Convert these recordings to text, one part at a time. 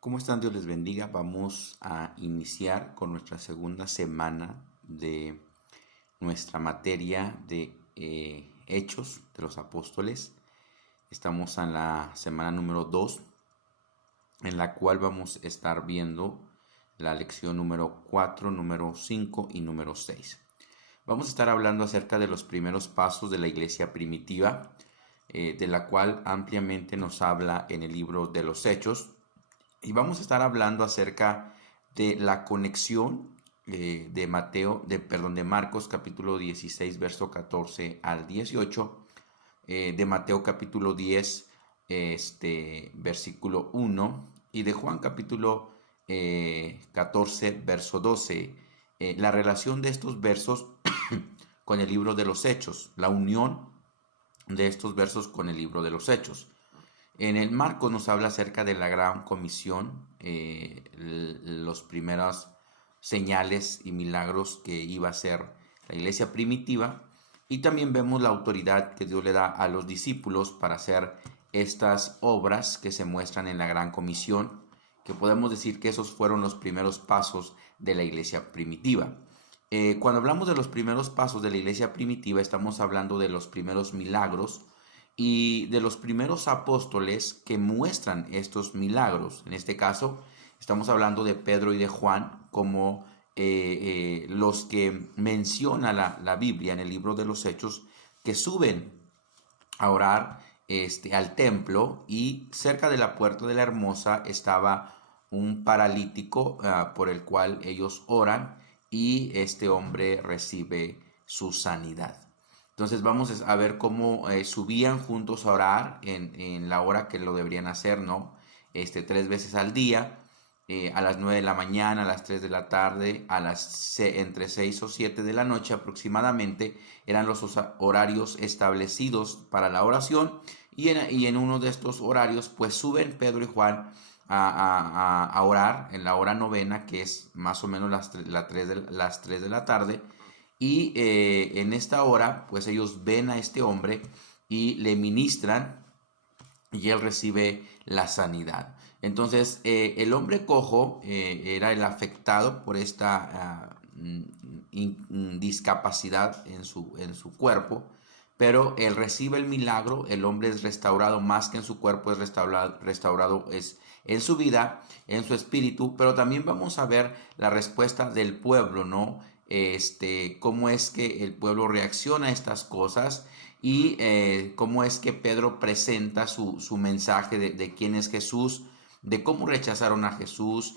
¿Cómo están? Dios les bendiga. Vamos a iniciar con nuestra segunda semana de nuestra materia de Hechos de los Apóstoles. Estamos en la semana número 2, en la cual vamos a estar viendo la lección número 4, número 5 y número 6. Vamos a estar hablando acerca de los primeros pasos de la iglesia primitiva, de la cual ampliamente nos habla en el libro de los Hechos. Y vamos a estar hablando acerca de la conexión de Marcos capítulo 16, verso 14 al 18, de Mateo capítulo 10, versículo 1, y de Juan capítulo 14, verso 12. La relación de estos versos con el libro de los Hechos, la unión de estos versos con el libro de los Hechos. En el Marcos nos habla acerca de la gran comisión, los primeros señales y milagros que iba a hacer la iglesia primitiva, y también vemos la autoridad que Dios le da a los discípulos para hacer estas obras que se muestran en la gran comisión, que podemos decir que esos fueron los primeros pasos de la iglesia primitiva. Cuando hablamos de los primeros pasos de la iglesia primitiva, estamos hablando de los primeros milagros y de los primeros apóstoles que muestran estos milagros. En este caso, estamos hablando de Pedro y de Juan como los que menciona la Biblia en el libro de los Hechos, que suben a orar al templo, y cerca de la puerta de la Hermosa estaba un paralítico por el cual ellos oran, y este hombre recibe su sanidad. Entonces vamos a ver cómo subían juntos a orar en la hora que lo deberían hacer, ¿no? 3 veces al día, a las 9 de la mañana, a las 3 de la tarde, entre 6 o 7 de la noche aproximadamente, eran los horarios establecidos para la oración, y en uno de estos horarios pues suben Pedro y Juan a orar en la hora novena, que es más o menos las 3 de la tarde. Y en esta hora, pues ellos ven a este hombre y le ministran, y él recibe la sanidad. Entonces, el hombre cojo era el afectado por esta discapacidad en su cuerpo, pero él recibe el milagro. El hombre es restaurado, más que en su cuerpo, es restaurado es en su vida, en su espíritu. Pero también vamos a ver la respuesta del pueblo, ¿no? Cómo es que el pueblo reacciona a estas cosas, y cómo es que Pedro presenta su mensaje de quién es Jesús, de cómo rechazaron a Jesús,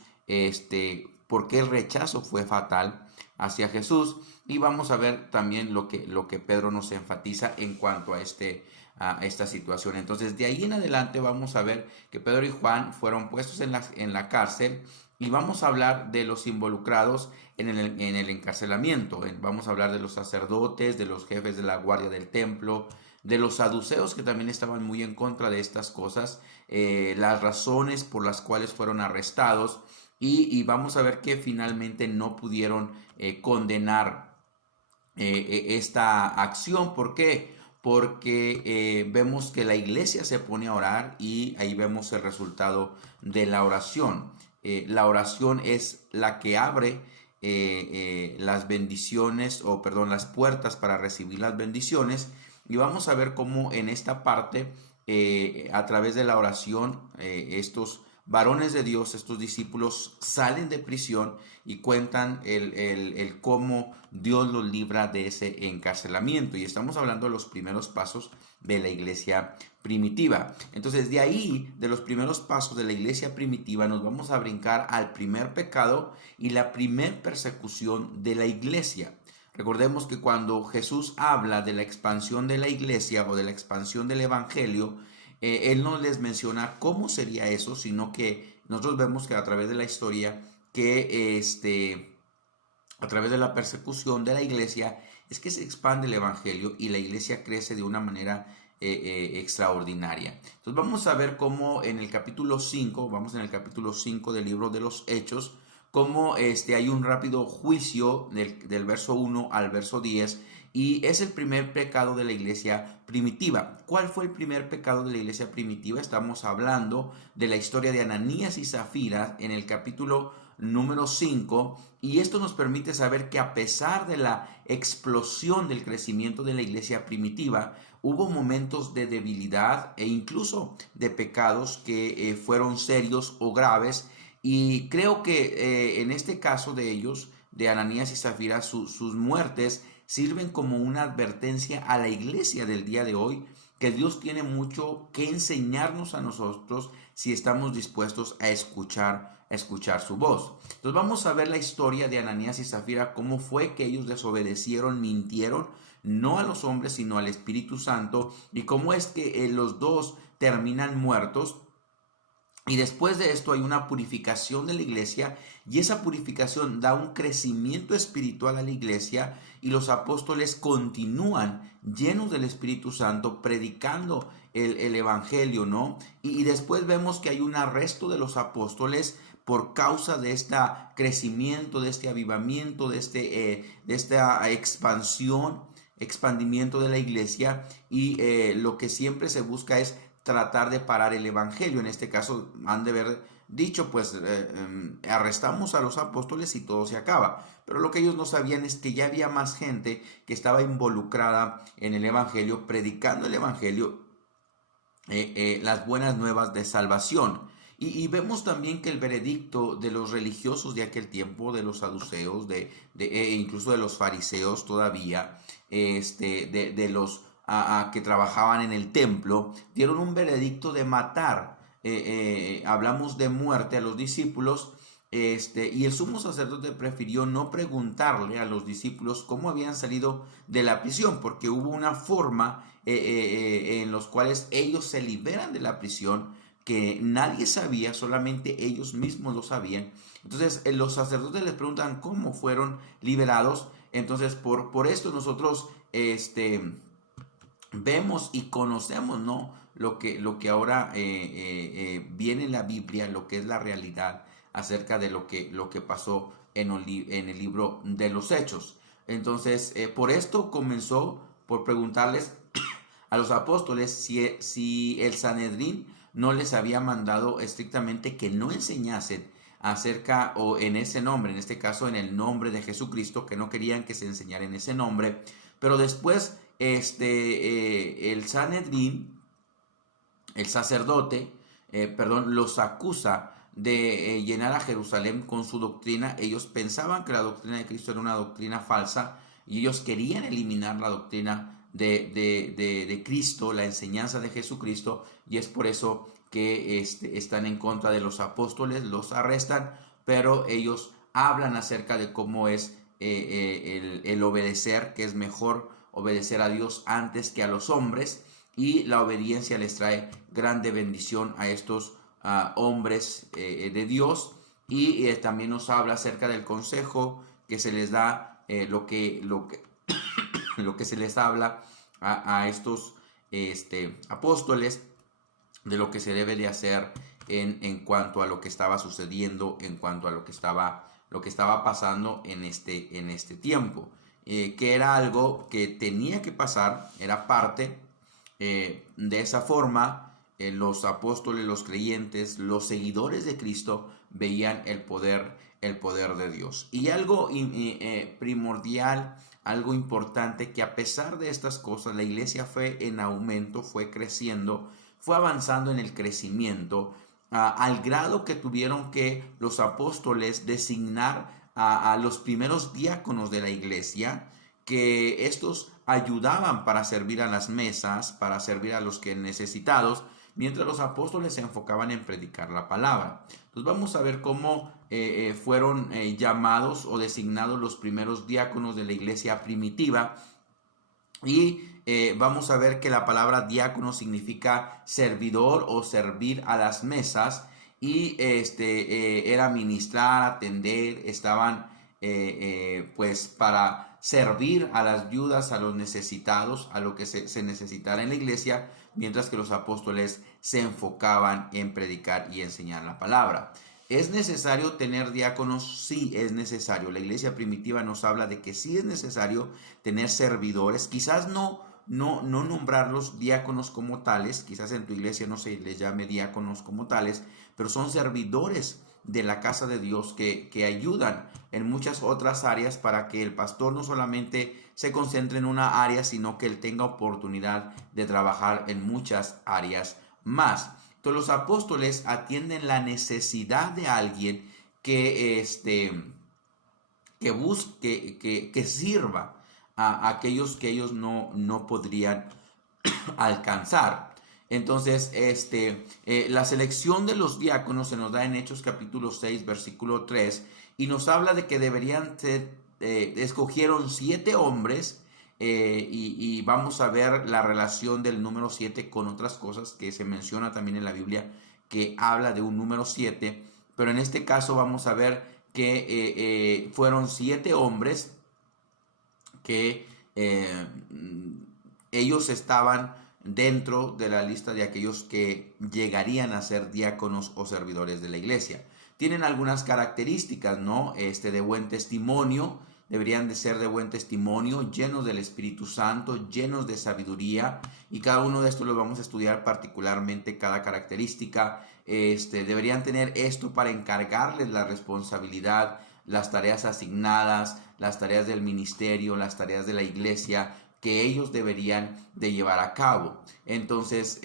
por qué el rechazo fue fatal hacia Jesús. Y vamos a ver también lo que Pedro nos enfatiza en cuanto a esta situación. Entonces, de ahí en adelante vamos a ver que Pedro y Juan fueron puestos en la cárcel, y vamos a hablar de los involucrados en el encarcelamiento. Vamos a hablar de los sacerdotes, de los jefes de la guardia del templo, de los saduceos, que también estaban muy en contra de estas cosas, las razones por las cuales fueron arrestados, y vamos a ver que finalmente no pudieron condenar esta acción. ¿Por qué? Porque vemos que la iglesia se pone a orar, y ahí vemos el resultado de la oración. La oración es la que abre las bendiciones, o perdón, las puertas para recibir las bendiciones. Y vamos a ver cómo en esta parte, a través de la oración, estos varones de Dios, estos discípulos, salen de prisión y cuentan el cómo Dios los libra de ese encarcelamiento. Y estamos hablando de los primeros pasos de la iglesia primitiva. Entonces, de ahí, de los primeros pasos de la iglesia primitiva, nos vamos a brincar al primer pecado y la primer persecución de la iglesia. Recordemos que cuando Jesús habla de la expansión de la iglesia o de la expansión del evangelio, él no les menciona cómo sería eso, sino que nosotros vemos que a través de la historia, que a través de la persecución de la iglesia, es que se expande el evangelio y la iglesia crece de una manera extraordinaria. Entonces vamos a ver cómo en el capítulo 5, vamos en el capítulo 5 del libro de los Hechos, cómo hay un rápido juicio del verso 1 al verso 10, y es el primer pecado de la iglesia primitiva. ¿Cuál fue el primer pecado de la iglesia primitiva? Estamos hablando de la historia de Ananías y Zafira en el capítulo número 5, y esto nos permite saber que a pesar de la explosión del crecimiento de la iglesia primitiva, hubo momentos de debilidad e incluso de pecados que fueron serios o graves, y creo que en este caso de ellos, de Ananías y Zafira, sus muertes sirven como una advertencia a la iglesia del día de hoy, que Dios tiene mucho que enseñarnos a nosotros si estamos dispuestos a escuchar su voz. Entonces vamos a ver la historia de Ananías y Zafira, cómo fue que ellos desobedecieron, mintieron, no a los hombres, sino al Espíritu Santo, y cómo es que los dos terminan muertos. Y después de esto hay una purificación de la iglesia, y esa purificación da un crecimiento espiritual a la iglesia, y los apóstoles continúan llenos del Espíritu Santo predicando el evangelio, ¿no? Y después vemos que hay un arresto de los apóstoles por causa de este crecimiento, de este avivamiento, de esta expandimiento de la iglesia, y lo que siempre se busca es tratar de parar el evangelio. En este caso han de haber dicho, pues arrestamos a los apóstoles y todo se acaba. Pero lo que ellos no sabían es que ya había más gente que estaba involucrada en el evangelio, predicando el evangelio, las buenas nuevas de salvación. Y vemos también que el veredicto de los religiosos de aquel tiempo, de los saduceos, incluso de los fariseos todavía, de los que trabajaban en el templo, dieron un veredicto de matar. Hablamos de muerte a los discípulos, y el sumo sacerdote prefirió no preguntarle a los discípulos cómo habían salido de la prisión, porque hubo una forma en los cuales ellos se liberan de la prisión que nadie sabía, solamente ellos mismos lo sabían. Entonces los sacerdotes les preguntan cómo fueron liberados. Entonces por esto nosotros vemos y conocemos, ¿no? Lo que ahora viene en la Biblia, lo que es la realidad acerca de lo que pasó en el libro de los Hechos. Entonces, por esto comenzó por preguntarles a los apóstoles si el Sanedrín no les había mandado estrictamente que no enseñasen acerca o en ese nombre, en este caso en el nombre de Jesucristo, que no querían que se enseñara en ese nombre. Pero después el Sanedrín, el sacerdote, los acusa de llenar a Jerusalén con su doctrina. Ellos pensaban que la doctrina de Cristo era una doctrina falsa, y ellos querían eliminar la doctrina de Cristo, la enseñanza de Jesucristo, y es por eso que están en contra de los apóstoles, los arrestan, pero ellos hablan acerca de cómo es el obedecer, que es mejor obedecer a Dios antes que a los hombres, y la obediencia les trae grande bendición a estos hombres de Dios. Y también nos habla acerca del consejo que se les da, lo que se les habla a estos apóstoles, de lo que se debe de hacer en cuanto a lo que estaba sucediendo, en cuanto a lo que estaba pasando en este tiempo, que era algo que tenía que pasar, era parte. De esa forma, los apóstoles, los creyentes, los seguidores de Cristo veían el poder de Dios. Y algo primordial, algo importante, que a pesar de estas cosas, la iglesia fue en aumento, fue creciendo, fue avanzando en el crecimiento, al grado que tuvieron que los apóstoles designar a los primeros diáconos de la iglesia, que estos ayudaban para servir a las mesas, para servir a los que necesitados, mientras los apóstoles se enfocaban en predicar la palabra. Entonces vamos a ver cómo fueron llamados o designados los primeros diáconos de la iglesia primitiva. Y vamos a ver que la palabra diácono significa servidor o servir a las mesas, y era ministrar, atender, estaban pues para servir a las viudas, a los necesitados, a lo que se necesitara en la iglesia, mientras que los apóstoles se enfocaban en predicar y enseñar la palabra. ¿Es necesario tener diáconos? Sí, es necesario. La iglesia primitiva nos habla de que sí es necesario tener servidores, quizás no nombrarlos diáconos como tales, quizás en tu iglesia no se les llame diáconos como tales, pero son servidores de la casa de Dios que ayudan en muchas otras áreas para que el pastor no solamente se concentre en una área, sino que él tenga oportunidad de trabajar en muchas áreas más. Entonces los apóstoles atienden la necesidad de alguien que busque, que sirva a aquellos que ellos no podrían alcanzar. Entonces, la selección de los diáconos se nos da en Hechos capítulo 6, versículo 3, y nos habla de que deberían ser, escogieron 7 hombres, y vamos a ver la relación del número 7 con otras cosas que se menciona también en la Biblia, que habla de un número 7, pero en este caso vamos a ver que fueron 7 hombres que ellos estaban dentro de la lista de aquellos que llegarían a ser diáconos o servidores de la iglesia. Tienen algunas características, ¿no? De buen testimonio, deberían de ser de buen testimonio, llenos del Espíritu Santo, llenos de sabiduría, y cada uno de estos los vamos a estudiar particularmente cada característica. Deberían tener esto para encargarles la responsabilidad, las tareas asignadas, las tareas del ministerio, las tareas de la iglesia que ellos deberían de llevar a cabo. Entonces,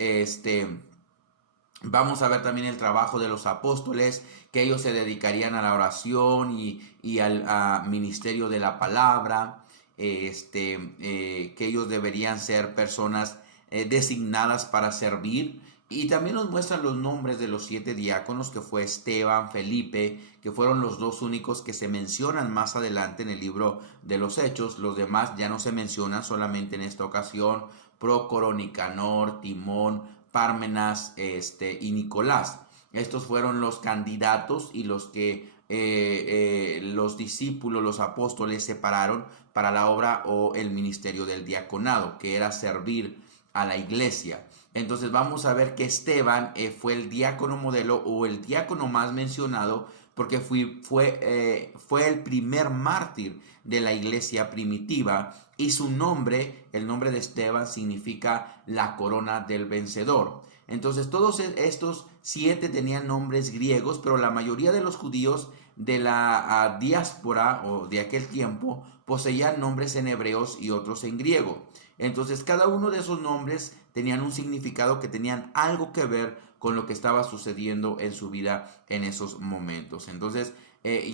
vamos a ver también el trabajo de los apóstoles, que ellos se dedicarían a la oración y al ministerio de la palabra, que ellos deberían ser personas designadas para servir. Y también nos muestran los nombres de los 7 diáconos, que fue Esteban, Felipe, que fueron los 2 únicos que se mencionan más adelante en el libro de los Hechos. Los demás ya no se mencionan, solamente en esta ocasión Prócoro, Nicanor, Timón, Pármenas y Nicolás. Estos fueron los candidatos y los que los discípulos, los apóstoles separaron para la obra o el ministerio del diaconado, que era servir a la iglesia. Entonces vamos a ver que Esteban fue el diácono modelo o el diácono más mencionado, porque fue el primer mártir de la iglesia primitiva, y su nombre, el nombre de Esteban, significa la corona del vencedor. Entonces todos estos 7 tenían nombres griegos, pero la mayoría de los judíos de la diáspora o de aquel tiempo poseían nombres en hebreos y otros en griego. Entonces cada uno de esos nombres tenían un significado, que tenían algo que ver con lo que estaba sucediendo en su vida en esos momentos. Entonces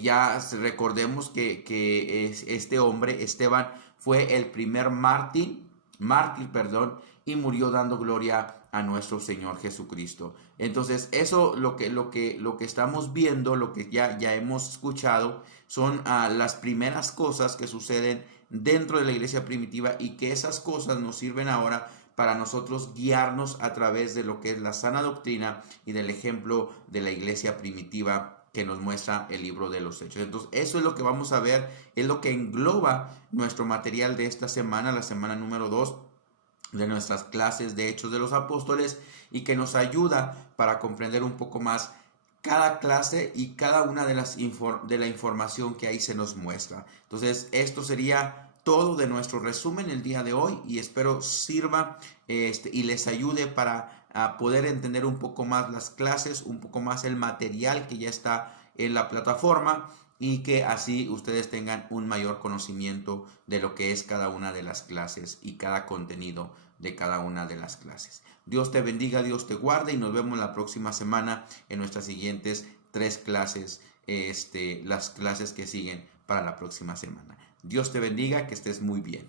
ya recordemos que este hombre, Esteban, fue el primer mártir, y murió dando gloria a nuestro Señor Jesucristo. Entonces eso lo que estamos viendo, lo que ya hemos escuchado, son las primeras cosas que suceden dentro de la iglesia primitiva, y que esas cosas nos sirven ahora para nosotros guiarnos a través de lo que es la sana doctrina y del ejemplo de la iglesia primitiva que nos muestra el libro de los Hechos. Entonces eso es lo que vamos a ver, es lo que engloba nuestro material de esta semana, la semana número 2 de nuestras clases de Hechos de los Apóstoles, y que nos ayuda para comprender un poco más cada clase y cada una de la información que ahí se nos muestra. Entonces esto sería todo de nuestro resumen el día de hoy, y espero sirva y les ayude para poder entender un poco más las clases, un poco más el material que ya está en la plataforma, y que así ustedes tengan un mayor conocimiento de lo que es cada una de las clases y cada contenido de cada una de las clases. Dios te bendiga, Dios te guarde, y nos vemos la próxima semana en nuestras siguientes 3 clases, las clases que siguen para la próxima semana. Dios te bendiga, que estés muy bien.